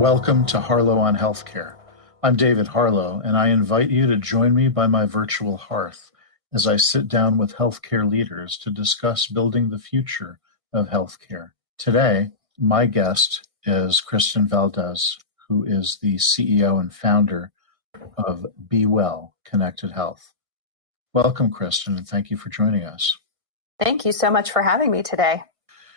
Welcome to Harlow on Healthcare. I'm David Harlow, and I invite you to join me by my virtual hearth as I sit down with healthcare leaders to discuss building the future of healthcare. Today, my guest is Kristen Valdes, who is the CEO and founder of b.well Connected Health. Welcome, Kristen, and thank you for joining us. Thank you so much for having me today.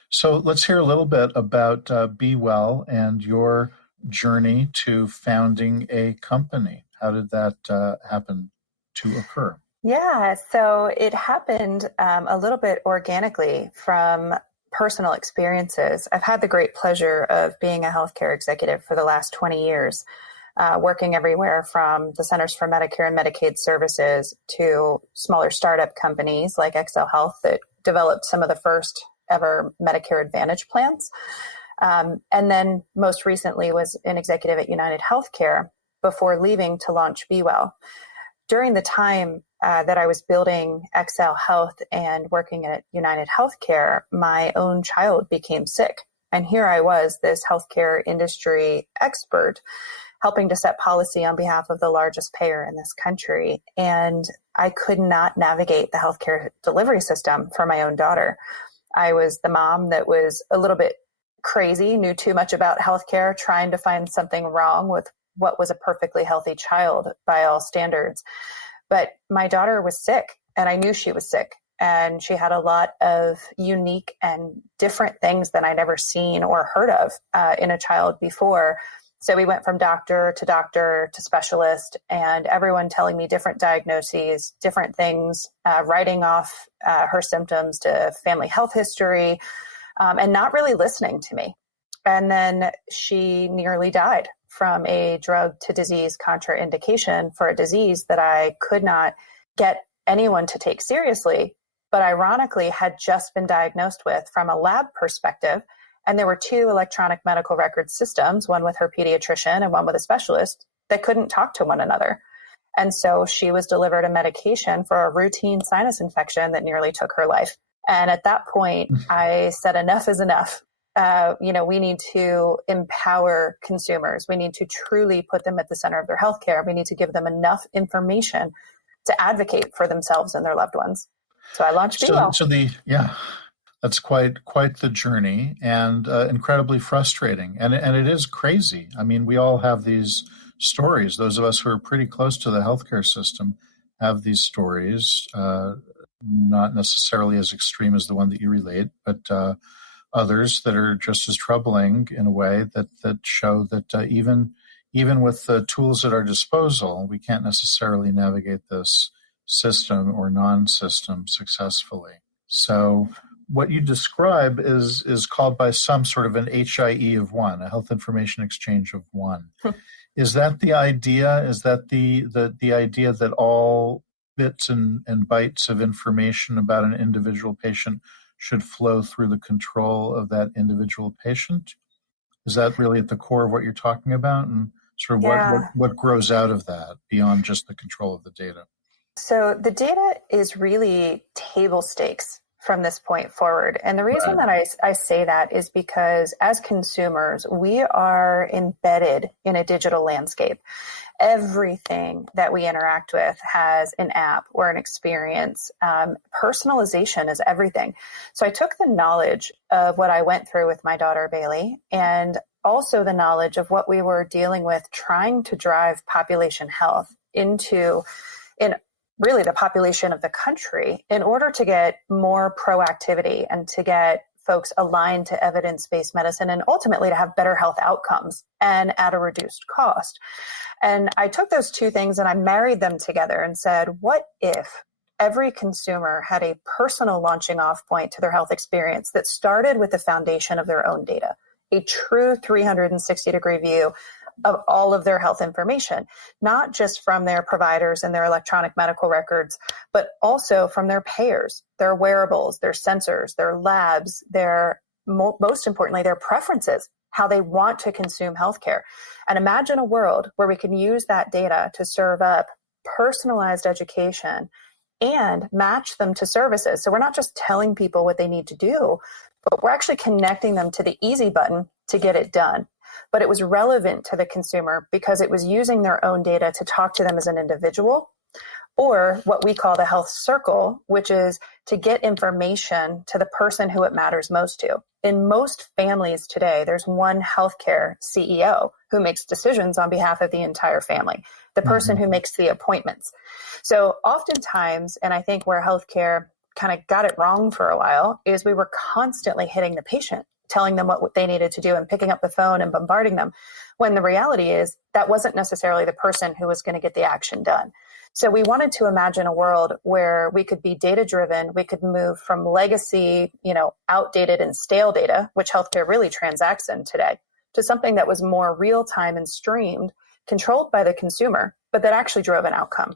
So let's hear a little bit about b.well and your journey to founding a company. How did that happen to occur? Yeah, so it happened a little bit organically from personal experiences. I've had the great pleasure of being a healthcare executive for the last 20 years, working everywhere from the Centers for Medicare and Medicaid Services to smaller startup companies like XL Health that developed some of the first ever Medicare Advantage plans. And then most recently was an executive at United Healthcare before leaving to launch b.well. During the time that I was building XL Health and working at United Healthcare, my own child became sick. And here I was, this healthcare industry expert, helping to set policy on behalf of the largest payer in this country. And I could not navigate the healthcare delivery system for my own daughter. I was the mom that was a little bit crazy, knew too much about healthcare, trying to find something wrong with what was a perfectly healthy child by all standards. But my daughter was sick, and I knew she was sick. And she had a lot of unique and different things that I'd never seen or heard of in a child before. So we went from doctor to specialist, and everyone telling me different diagnoses, different things, writing off her symptoms to family health history, and not really listening to me. And then she nearly died from a drug to disease contraindication for a disease that I could not get anyone to take seriously, but ironically had just been diagnosed with from a lab perspective. And there were two electronic medical record systems, one with her pediatrician and one with a specialist, that couldn't talk to one another. And so she was delivered a medication for a routine sinus infection that nearly took her life. And at that point, I said, enough is enough. We need to empower consumers. We need to truly put them at the center of their healthcare. We need to give them enough information to advocate for themselves and their loved ones. So I launched b.well. That's quite the journey, and incredibly frustrating. And it is crazy. I mean, we all have these stories. Those of us who are pretty close to the healthcare system have these stories, not necessarily as extreme as the one that you relate, but others that are just as troubling in a way that show that even with the tools at our disposal, we can't necessarily navigate this system or non-system successfully. So what you describe is called by some sort of an HIE of one, a health information exchange of one. Is that the idea? Is that the idea that all bits and bytes of information about an individual patient should flow through the control of that individual patient? Is that really at the core of what you're talking about? And sort of what grows out of that beyond just the control of the data? So the data is really table stakes from this point forward. And the reason that I say that is because as consumers, we are embedded in a digital landscape. Everything that we interact with has an app or an experience. Personalization is everything. So I took the knowledge of what I went through with my daughter, Bailey, and also the knowledge of what we were dealing with trying to drive population health into really the population of the country in order to get more proactivity and to get folks aligned to evidence-based medicine and ultimately to have better health outcomes and at a reduced cost. And I took those two things and I married them together and said, what if every consumer had a personal launching off point to their health experience that started with the foundation of their own data, a true 360-degree view of all of their health information, not just from their providers and their electronic medical records, but also from their payers, their wearables, their sensors, their labs, most importantly, their preferences, how they want to consume healthcare. And imagine a world where we can use that data to serve up personalized education and match them to services. So we're not just telling people what they need to do, but we're actually connecting them to the easy button to get it done. but it was relevant to the consumer because it was using their own data to talk to them as an individual, or what we call the health circle, which is to get information to the person who it matters most to. In most families today, there's one healthcare CEO who makes decisions on behalf of the entire family, the person who makes the appointments. So oftentimes, and I think where healthcare kind of got it wrong for a while, is we were constantly hitting the patient, telling them what they needed to do and picking up the phone and bombarding them, when the reality is that wasn't necessarily the person who was going to get the action done. So we wanted to imagine a world where we could be data-driven, we could move from legacy, outdated and stale data, which healthcare really transacts in today, to something that was more real-time and streamed, controlled by the consumer, but that actually drove an outcome.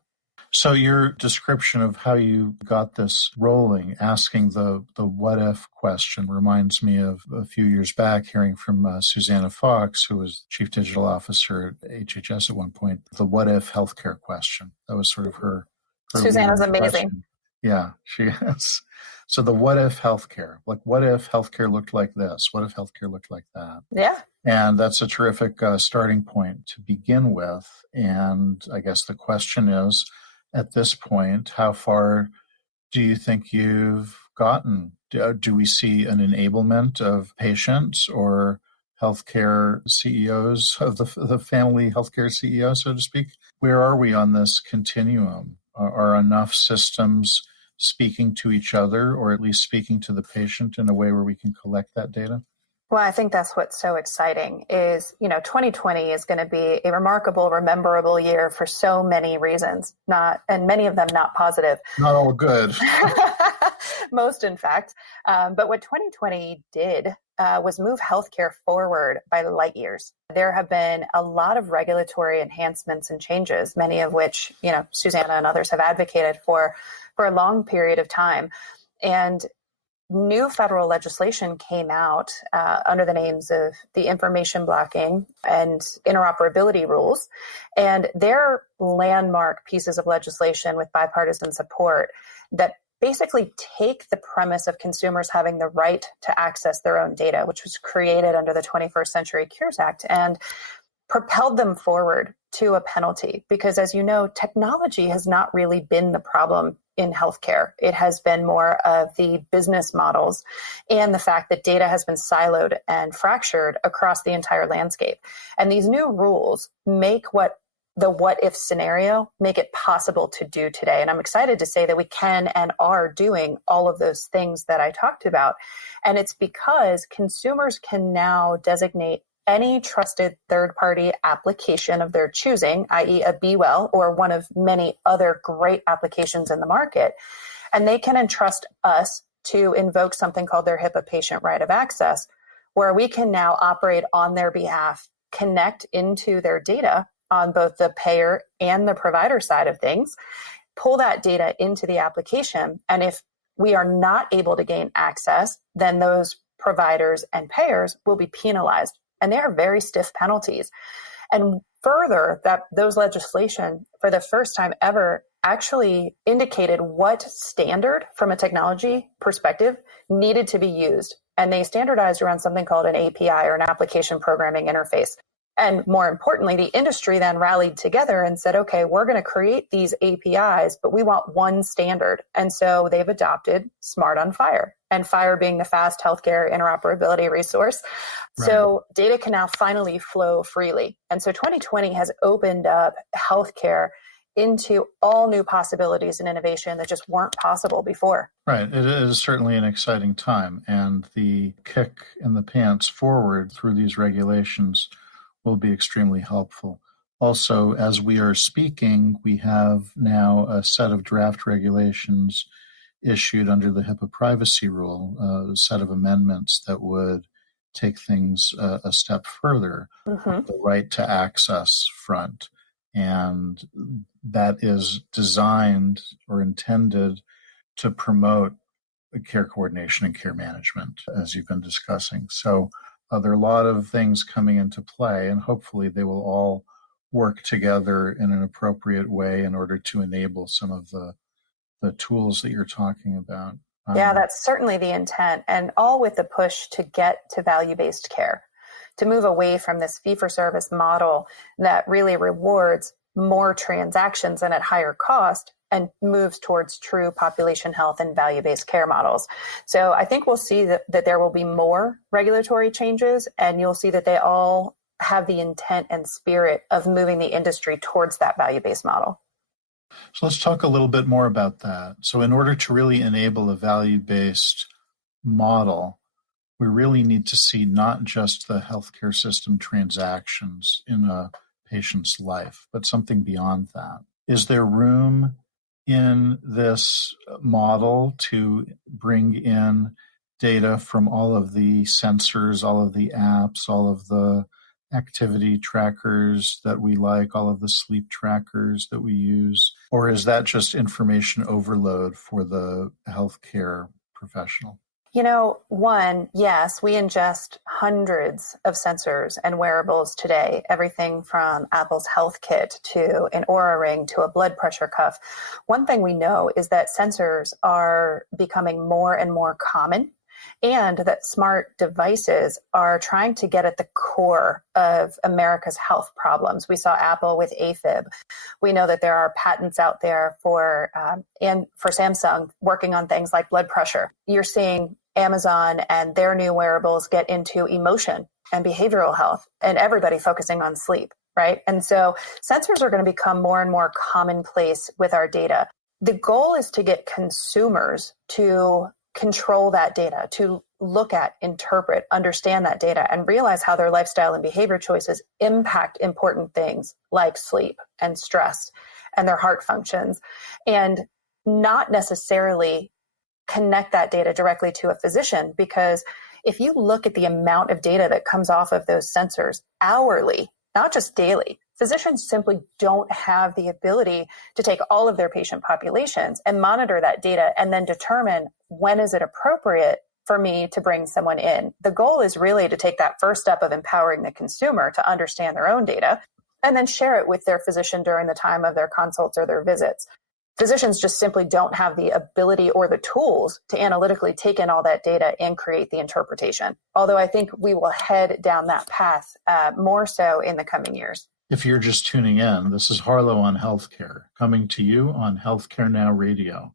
So your description of how you got this rolling, asking the what if question, reminds me of a few years back hearing from Susanna Fox, who was Chief Digital Officer at HHS at one point, the what if healthcare question. That was sort of her Susanna's amazing. question. Yeah, she is. So the what if healthcare, like what if healthcare looked like this? What if healthcare looked like that? Yeah. And that's a terrific starting point to begin with. And I guess the question is, at this point, how far do you think you've gotten? Do we see an enablement of patients or healthcare CEOs, of the family healthcare CEO, so to speak? Where are we on this continuum? Are enough systems speaking to each other, or at least speaking to the patient in a way where we can collect that data? Well, I think that's what's so exciting is, 2020 is going to be a remarkable, rememberable year for so many reasons, and many of them not positive. Not all good. Most, in fact. But what 2020 did was move healthcare forward by light years. There have been a lot of regulatory enhancements and changes, many of which, Susanna and others have advocated for a long period of time. And new federal legislation came out under the names of the information blocking and interoperability rules. And they're landmark pieces of legislation with bipartisan support that basically take the premise of consumers having the right to access their own data, which was created under the 21st Century Cures Act, and propelled them forward to a penalty. Because as you know, technology has not really been the problem in healthcare. It has been more of the business models and the fact that data has been siloed and fractured across the entire landscape. And these new rules make the what if scenario, make it possible to do today. And I'm excited to say that we can and are doing all of those things that I talked about. And it's because consumers can now designate any trusted third-party application of their choosing, i.e. a b.well or one of many other great applications in the market, and they can entrust us to invoke something called their HIPAA patient right of access, where we can now operate on their behalf, connect into their data on both the payer and the provider side of things, pull that data into the application, and if we are not able to gain access, then those providers and payers will be penalized. And they are very stiff penalties. And further, that those legislation, for the first time ever, actually indicated what standard from a technology perspective needed to be used. And they standardized around something called an API, or an application programming interface. And more importantly, the industry then rallied together and said, okay, we're going to create these APIs, but we want one standard. And so they've adopted Smart on FHIR, and FHIR being the fast healthcare interoperability resource. Right. So data can now finally flow freely. And so 2020 has opened up healthcare into all new possibilities and innovation that just weren't possible before. Right. It is certainly an exciting time. And the kick in the pants forward through these regulations will be extremely helpful. Also, as we are speaking, we have now a set of draft regulations issued under the HIPAA privacy rule, a set of amendments that would take things a step further on the right to access front. And that is designed or intended to promote care coordination and care management, as you've been discussing. So there are a lot of things coming into play, and hopefully they will all work together in an appropriate way in order to enable some of the tools that you're talking about. Yeah, that's certainly the intent, and all with the push to get to value-based care. to move away from this fee-for-service model that really rewards more transactions and at higher cost and moves towards true population health and value-based care models. So I think we'll see that there will be more regulatory changes, and you'll see that they all have the intent and spirit of moving the industry towards that value-based model. So let's talk a little bit more about that. So in order to really enable a value-based model, we really need to see not just the healthcare system transactions in a patient's life, but something beyond that. Is there room in this model to bring in data from all of the sensors, all of the apps, all of the activity trackers that we like, all of the sleep trackers that we use? Or is that just information overload for the healthcare professional? One, yes, we ingest hundreds of sensors and wearables today, everything from Apple's Health Kit to an Oura Ring to a blood pressure cuff. One thing we know is that sensors are becoming more and more common, and that smart devices are trying to get at the core of America's health problems. We saw Apple with AFib. We know that there are patents out there for Samsung working on things like blood pressure. You're seeing Amazon and their new wearables get into emotion and behavioral health, and everybody focusing on sleep, right? And so sensors are going to become more and more commonplace with our data. The goal is to get consumers to control that data, to look at, interpret, understand that data, and realize how their lifestyle and behavior choices impact important things like sleep and stress and their heart functions, and not necessarily connect that data directly to a physician. Because if you look at the amount of data that comes off of those sensors hourly, not just daily, physicians simply don't have the ability to take all of their patient populations and monitor that data and then determine when is it appropriate for me to bring someone in. The goal is really to take that first step of empowering the consumer to understand their own data and then share it with their physician during the time of their consults or their visits. Physicians just simply don't have the ability or the tools to analytically take in all that data and create the interpretation. Although I think we will head down that path more so in the coming years. If you're just tuning in, this is Harlow on Healthcare, coming to you on Healthcare Now Radio.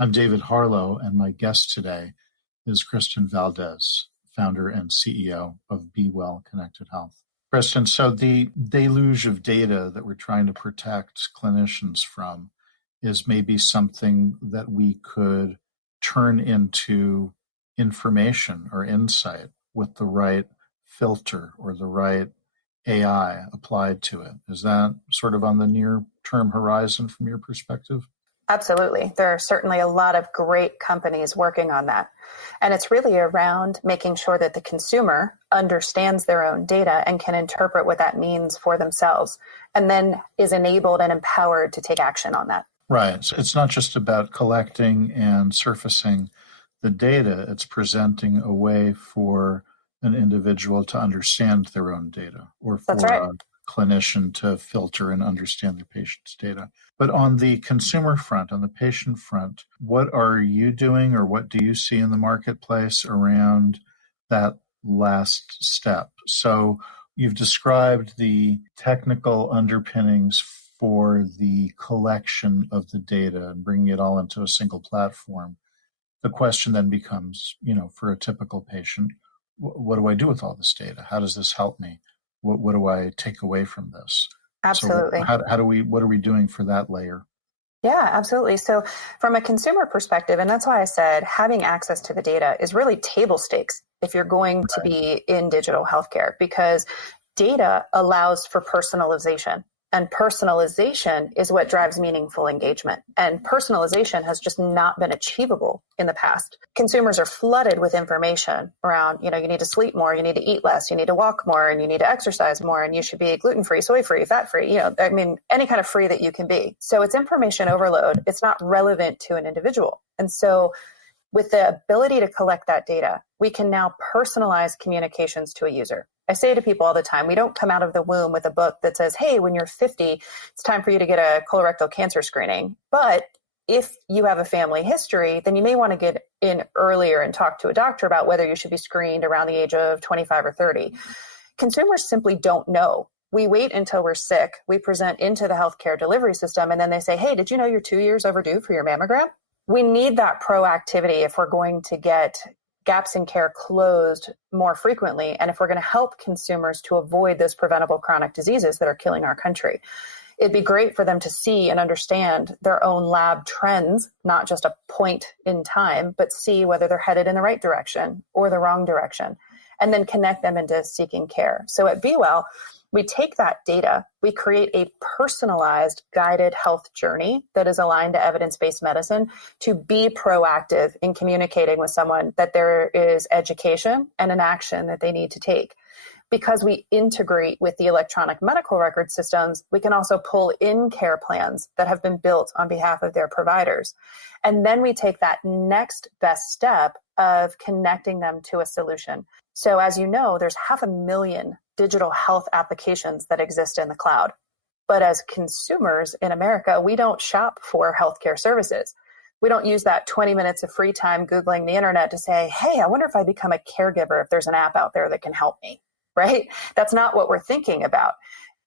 I'm David Harlow, and my guest today is Kristen Valdes, founder and CEO of b.well Connected Health. Kristen, so the deluge of data that we're trying to protect clinicians from is maybe something that we could turn into information or insight with the right filter or the right AI applied to it. Is that sort of on the near-term horizon from your perspective? Absolutely. There are certainly a lot of great companies working on that. And it's really around making sure that the consumer understands their own data and can interpret what that means for themselves, and then is enabled and empowered to take action on that. Right. So it's not just about collecting and surfacing the data, it's presenting a way for an individual to understand their own data, or for a clinician to filter and understand their patient's data. But on the consumer front, on the patient front, what are you doing, or what do you see in the marketplace around that last step? So you've described the technical underpinnings for the collection of the data and bringing it all into a single platform. The question then becomes, for a typical patient, what do I do with all this data? How does this help me? What do I take away from this? Absolutely. So what are we doing for that layer? Yeah, absolutely. So from a consumer perspective, and that's why I said having access to the data is really table stakes if you're going to be in digital healthcare, because data allows for personalization. And personalization is what drives meaningful engagement. And personalization has just not been achievable in the past. Consumers are flooded with information around, you need to sleep more, you need to eat less, you need to walk more, and you need to exercise more, and you should be gluten-free, soy-free, fat-free, any kind of free that you can be. So it's information overload. It's not relevant to an individual. And so with the ability to collect that data, we can now personalize communications to a user. I say to people all the time, we don't come out of the womb with a book that says, hey, when you're 50, it's time for you to get a colorectal cancer screening. But if you have a family history, then you may want to get in earlier and talk to a doctor about whether you should be screened around the age of 25 or 30. consumers simply don't know. We wait until we're sick, we present into the healthcare delivery system, and then they say, hey, did you know you're 2 years overdue for your mammogram? We need that proactivity if we're going to get gaps in care closed more frequently, and if we're going to help consumers to avoid those preventable chronic diseases that are killing our country. It'd be great for them to see and understand their own lab trends, not just a point in time, but see whether they're headed in the right direction or the wrong direction, and then connect them into seeking care. So at b.well, we take that data, we create a personalized guided health journey that is aligned to evidence-based medicine to be proactive in communicating with someone that there is education and an action that they need to take. Because we integrate with the electronic medical record systems, we can also pull in care plans that have been built on behalf of their providers. And then we take that next best step of connecting them to a solution. So as you know, there's 500,000 digital health applications that exist in the cloud. But as consumers in America, we don't shop for healthcare services. We don't use that 20 minutes of free time Googling the internet to say, hey, I wonder if I become a caregiver if there's an app out there that can help me, right? That's not what we're thinking about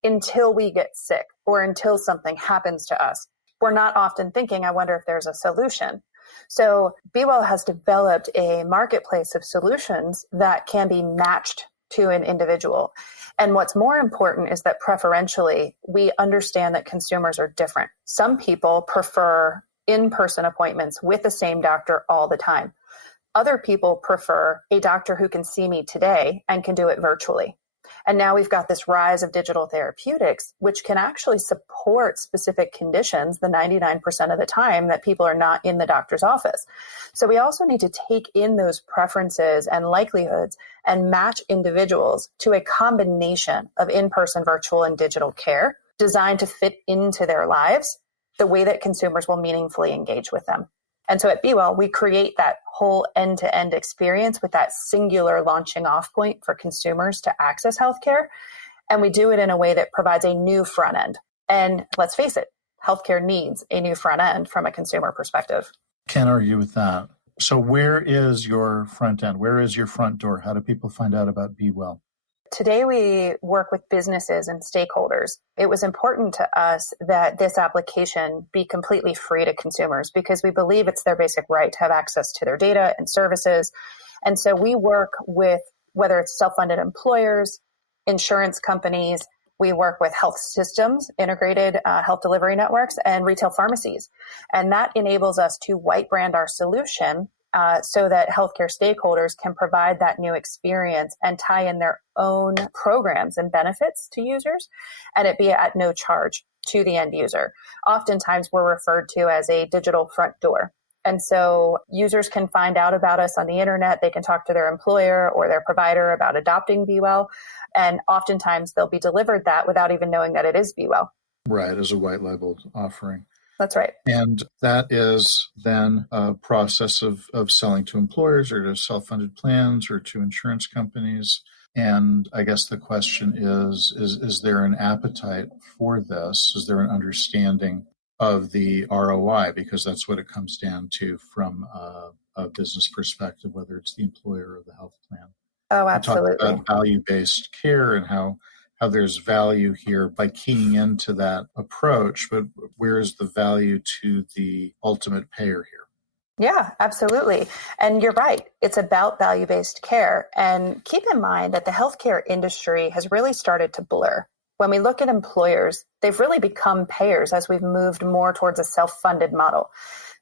until we get sick or until something happens to us. We're not often thinking, I wonder if there's a solution. So b.well has developed a marketplace of solutions that can be matched to an individual. And what's more important is that preferentially, we understand that consumers are different. Some people prefer in-person appointments with the same doctor all the time. Other people prefer a doctor who can see me today and can do it virtually. And now we've got this rise of digital therapeutics, which can actually support specific conditions the 99% of the time that people are not in the doctor's office. So we also need to take in those preferences and likelihoods and match individuals to a combination of in-person, virtual, and digital care designed to fit into their lives the way that consumers will meaningfully engage with them. And so at b.well, we create that whole end-to-end experience with that singular launching off point for consumers to access healthcare. And we do it in a way that provides a new front end. And let's face it, healthcare needs a new front end from a consumer perspective. Can't argue with that. So where is your front end? Where is your front door? How do people find out about b.well? Today, we work with businesses and stakeholders. It was important to us that this application be completely free to consumers because we believe it's their basic right to have access to their data and services. And so we work with, whether it's self-funded employers, insurance companies, we work with health systems, integrated health delivery networks, and retail pharmacies. And that enables us to white brand our solution so that healthcare stakeholders can provide that new experience and tie in their own programs and benefits to users, and it be at no charge to the end user. Oftentimes, we're referred to as a digital front door. And so users can find out about us on the internet. They can talk to their employer or their provider about adopting b.well. And oftentimes, they'll be delivered that without even knowing that it is b.well. Right, as a white labeled offering. That's right. And that is then a process of selling to employers or to self-funded plans or to insurance companies. And I guess the question is there an appetite for this? Is there an understanding of the ROI? Because that's what it comes down to from a business perspective, whether it's the employer or the health plan. Oh, absolutely. We talk about value-based care and how there's value here by keying into that approach, but where is the value to the ultimate payer here? Yeah, absolutely. And you're right. It's about value-based care. And keep in mind that the healthcare industry has really started to blur. When we look at employers, they've really become payers as we've moved more towards a self-funded model.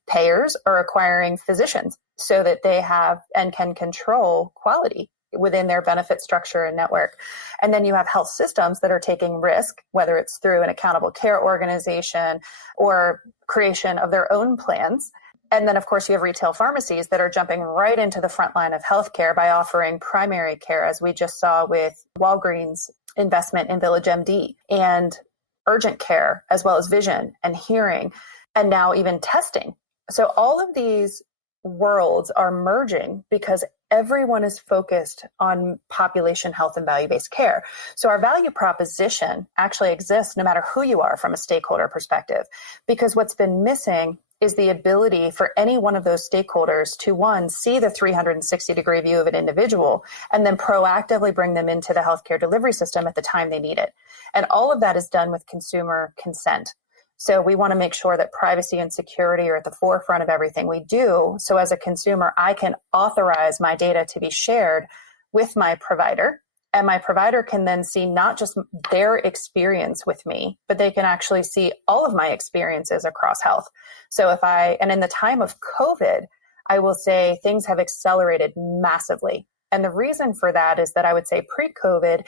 Payers are acquiring physicians so that they have and can control quality within their benefit structure and network. And then you have health systems that are taking risk, whether it's through an accountable care organization or creation of their own plans. And then, of course, you have retail pharmacies that are jumping right into the front line of healthcare by offering primary care, as we just saw with Walgreens' investment in Village MD, and urgent care, as well as vision and hearing, and now even testing. So all of these worlds are merging because everyone is focused on population health and value-based care. So our value proposition actually exists no matter who you are from a stakeholder perspective, because what's been missing is the ability for any one of those stakeholders to, one, see the 360-degree view of an individual and then proactively bring them into the healthcare delivery system at the time they need it. And all of that is done with consumer consent. So we want to make sure that privacy and security are at the forefront of everything we do. So as a consumer, I can authorize my data to be shared with my provider. And my provider can then see not just their experience with me, but they can actually see all of my experiences across health. So and in the time of COVID, I will say things have accelerated massively. And the reason for that is that I would say pre-COVID,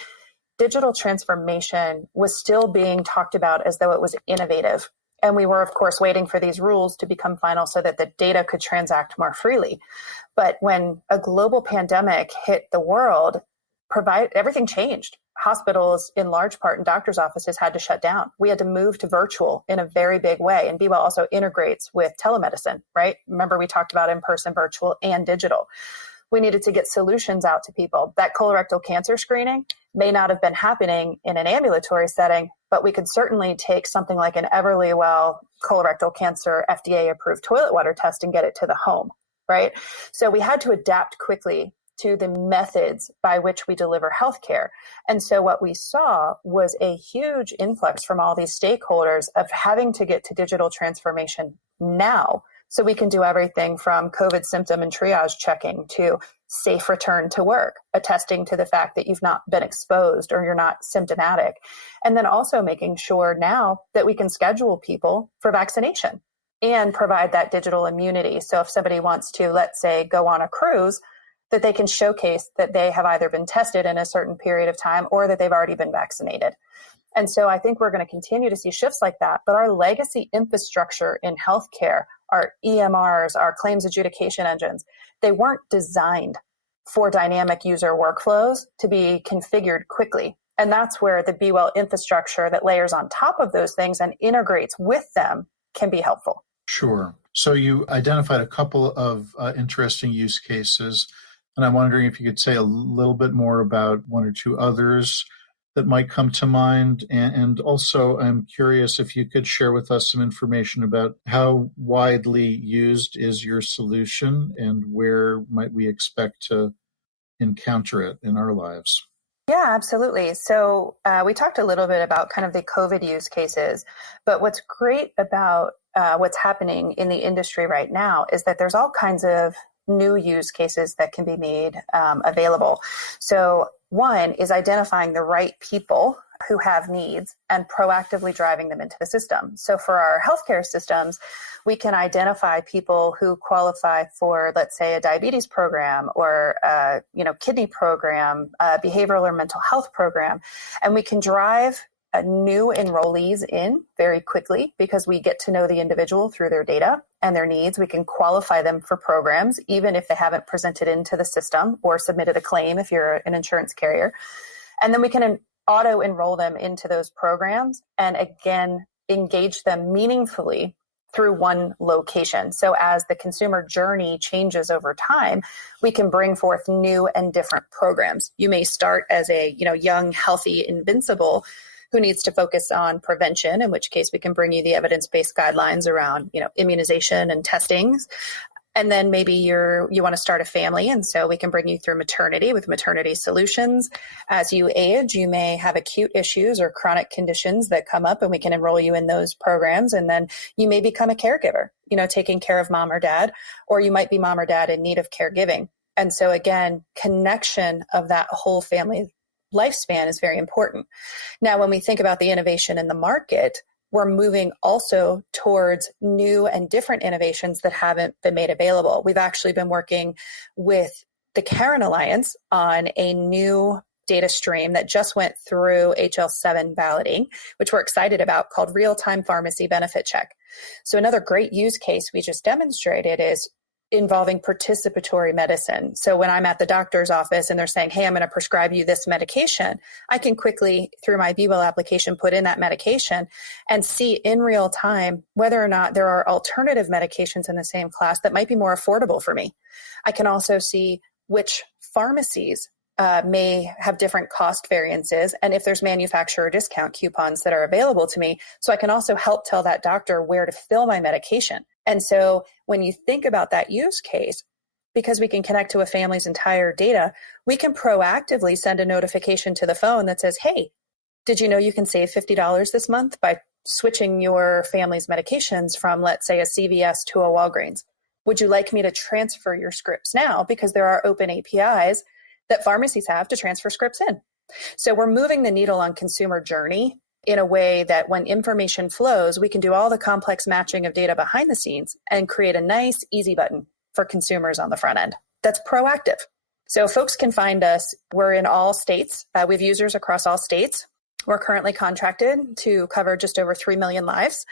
digital transformation was still being talked about as though it was innovative. And we were, of course, waiting for these rules to become final so that the data could transact more freely. But when a global pandemic hit the world, everything changed. Hospitals, in large part, and doctors' offices had to shut down. We had to move to virtual in a very big way. And b.well also integrates with telemedicine, right? Remember, we talked about in-person, virtual, and digital. We needed to get solutions out to people. That colorectal cancer screening may not have been happening in an ambulatory setting, but we could certainly take something like an b.well colorectal cancer FDA-approved toilet water test and get it to the home, right? So we had to adapt quickly to the methods by which we deliver healthcare. And so what we saw was a huge influx from all these stakeholders of having to get to digital transformation now. So we can do everything from COVID symptom and triage checking to safe return to work, attesting to the fact that you've not been exposed or you're not symptomatic. And then also making sure now that we can schedule people for vaccination and provide that digital immunity. So if somebody wants to, let's say, go on a cruise, that they can showcase that they have either been tested in a certain period of time or that they've already been vaccinated. And so I think we're going to continue to see shifts like that. But our legacy infrastructure in healthcare, our EMRs, our claims adjudication engines, they weren't designed for dynamic user workflows to be configured quickly. And that's where the b.well infrastructure that layers on top of those things and integrates with them can be helpful. Sure. So you identified a couple of interesting use cases, and I'm wondering if you could say a little bit more about one or two others that might come to mind. And also, I'm curious if you could share with us some information about how widely used is your solution and where might we expect to encounter it in our lives. Yeah, absolutely. So we talked a little bit about kind of the COVID use cases, but what's great about what's happening in the industry right now is that there's all kinds of new use cases that can be made available. So one is identifying the right people who have needs and proactively driving them into the system. So for our healthcare systems, we can identify people who qualify for, let's say, a diabetes program or a kidney program, a behavioral or mental health program, and we can drive new enrollees in very quickly because we get to know the individual through their data and their needs. We can qualify them for programs, even if they haven't presented into the system or submitted a claim if you're an insurance carrier. And then we can auto enroll them into those programs and again, engage them meaningfully through one location. So as the consumer journey changes over time, we can bring forth new and different programs. You may start as a young, healthy, invincible who needs to focus on prevention, in which case we can bring you the evidence-based guidelines around immunization and testings. And then maybe you want to start a family, and so we can bring you through maternity with maternity solutions. As you age, you may have acute issues or chronic conditions that come up, and we can enroll you in those programs. And then you may become a caregiver, taking care of mom or dad, or you might be mom or dad in need of caregiving. And so again, connection of that whole family lifespan is very important. Now, when we think about the innovation in the market, we're moving also towards new and different innovations that haven't been made available. We've actually been working with the Karen Alliance on a new data stream that just went through HL7 balloting, which we're excited about, called Real-Time Pharmacy Benefit Check. So another great use case we just demonstrated is involving participatory medicine. So when I'm at the doctor's office and they're saying, hey, I'm going to prescribe you this medication, I can quickly, through my b.well application, put in that medication and see in real time whether or not there are alternative medications in the same class that might be more affordable for me. I can also see which pharmacies may have different cost variances, and if there's manufacturer discount coupons that are available to me, so I can also help tell that doctor where to fill my medication. And so when you think about that use case, because we can connect to a family's entire data, we can proactively send a notification to the phone that says, hey, did you know you can save $50 this month by switching your family's medications from, let's say, a CVS to a Walgreens? Would you like me to transfer your scripts now? Because there are open APIs that pharmacies have to transfer scripts in. So we're moving the needle on consumer journey in a way that when information flows, we can do all the complex matching of data behind the scenes and create a nice, easy button for consumers on the front end that's proactive. So folks can find us. We're in all states. We have users across all states. We're currently contracted to cover just over 3 million lives.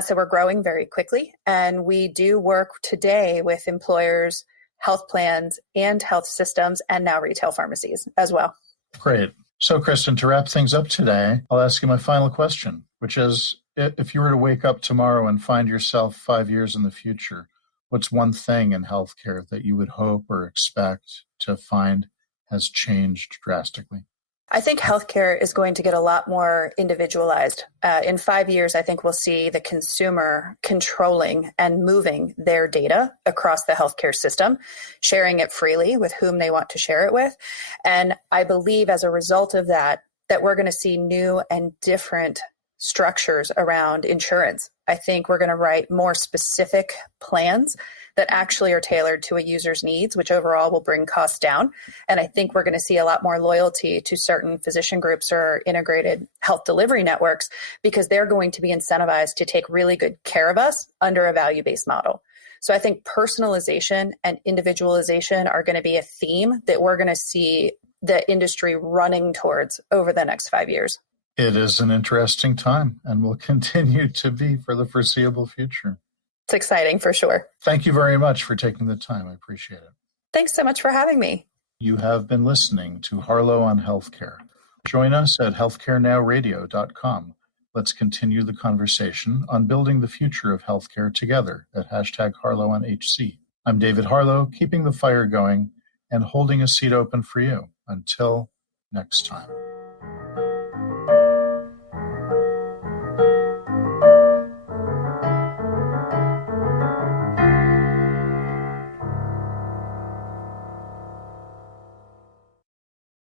So we're growing very quickly. And we do work today with employers, health plans, and health systems, and now retail pharmacies as well. Great. So, Kristen, to wrap things up today, I'll ask you my final question, which is, if you were to wake up tomorrow and find yourself 5 years in the future, what's one thing in healthcare that you would hope or expect to find has changed drastically? I think healthcare is going to get a lot more individualized. In 5 years, I think we'll see the consumer controlling and moving their data across the healthcare system, sharing it freely with whom they want to share it with. And I believe as a result of that, that we're going to see new and different structures around insurance. I think we're going to write more specific plans that actually are tailored to a user's needs, which overall will bring costs down. And I think we're going to see a lot more loyalty to certain physician groups or integrated health delivery networks, because they're going to be incentivized to take really good care of us under a value-based model. So I think personalization and individualization are going to be a theme that we're going to see the industry running towards over the next 5 years. It is an interesting time and will continue to be for the foreseeable future. It's exciting for sure. Thank you very much for taking the time. I appreciate it. Thanks so much for having me. You have been listening to Harlow on Healthcare. Join us at healthcarenowradio.com. Let's continue the conversation on building the future of healthcare together at #HarlowOnHC. I'm David Harlow, keeping the fire going and holding a seat open for you. Until next time.